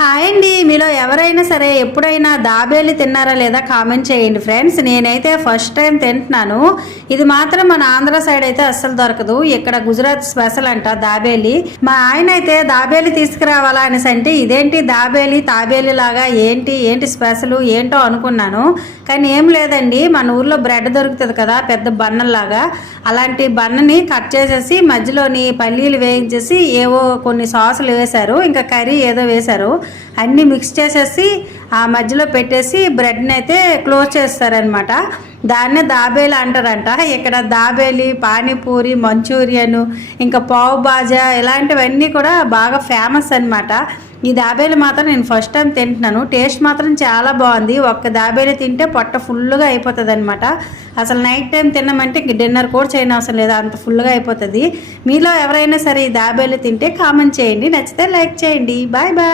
Hi అండి, మీలో ఎవరైనా సరే ఎప్పుడైనా దాబేలి తిన్నారా లేదా కామెంట్ చేయండి ఫ్రెండ్స్. నేనైతే ఫస్ట్ టైం తింటున్నాను. ఇది మాత్రం మన ఆంధ్ర సైడ్ అయితే అస్సలు దొరకదు. ఇక్కడ గుజరాత్ స్పెషల్ అంట దాబేలి. మా ఆయన అయితే దాబేలి తీసుకురావాలా అనేసి అంటే ఇదేంటి దాబేలి తాబేలి లాగా ఏంటి ఏంటి స్పెషల్ ఏంటో అనుకున్నాను. కానీ ఏం లేదండి, మన ఊర్లో బ్రెడ్ దొరుకుతుంది కదా పెద్ద బన్నలాగా, అలాంటి బన్నని కట్ చేసేసి మధ్యలోని పల్లీలు వేయించేసి ఏవో కొన్ని సాసులు వేశారు, ఇంకా కర్రీ ఏదో వేశారు. అన్నీ మిక్స్ చేసేసి ఆ మధ్యలో పెట్టేసి బ్రెడ్ని అయితే క్లోజ్ చేస్తారనమాట. దాన్నే దాబేలి అంటారంట. ఇక్కడ దాబేలి, పానీపూరి, మంచూరియను, ఇంకా పావు బాజా ఇలాంటివన్నీ కూడా బాగా ఫేమస్ అనమాట. ఈ దాబేలి మాత్రం నేను ఫస్ట్ టైం తింటున్నాను. టేస్ట్ మాత్రం చాలా బాగుంది. ఒక్క దాబేలి తింటే పొట్ట ఫుల్గా అయిపోతుంది అనమాట. అసలు నైట్ టైం తిన్నామంటే ఇంక డిన్నర్ కూడా చేయని అవసరం లేదు, అంత ఫుల్గా అయిపోతుంది. మీలో ఎవరైనా సరే ఈ దాబేలి తింటే కామెంట్ చేయండి, నచ్చితే లైక్ చేయండి. Bye bye.